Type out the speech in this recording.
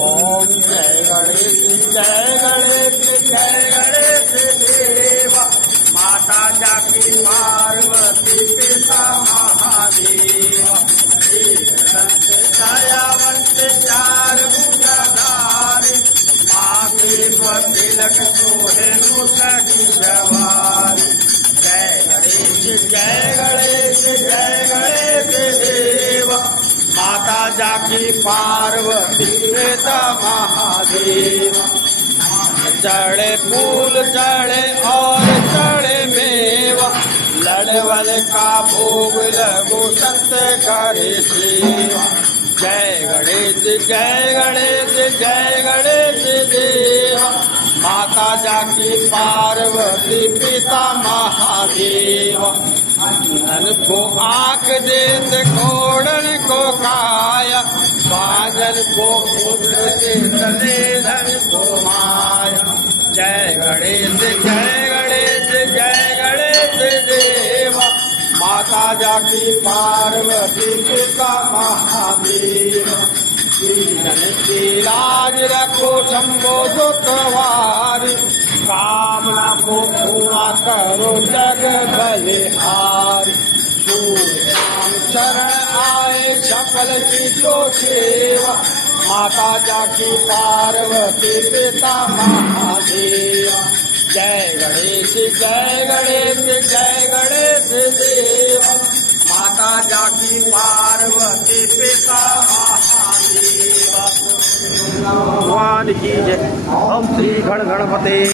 ओम जय गणेश देवा। माता जाकी पार्वती पिता महादेव। दयावंत चार भुजाधारी। माथे पर तिलक सोहे मुसकी सवारी। जय गणेश देवा। माता जाकी पार्वती पिता महादेव। चढ़े फूल चढ़े और चढ़े मेवा। लड़वल का भोग लगो संत करे सेवा। जय गणेश देवा। माता जाकी पार्वती पिता महादेव। धन को आंख देत घोड़न को काया। बादल को पुत्र के तले धन को माया। जय गणेश देवा। माता जाकी पार्वती पिता महादेव। धन की लाज रखो शंभो सुतवारी। कामना को पूरा करो जग बलिहारी। शरण आए सकल चीजों सेवा। माता जाकी पार्वती पिता महादेव। जय गणेश देवा। माता जाकी पार्वती पिता महादेव। भगवान की जय। ओम श्री गण गणपते।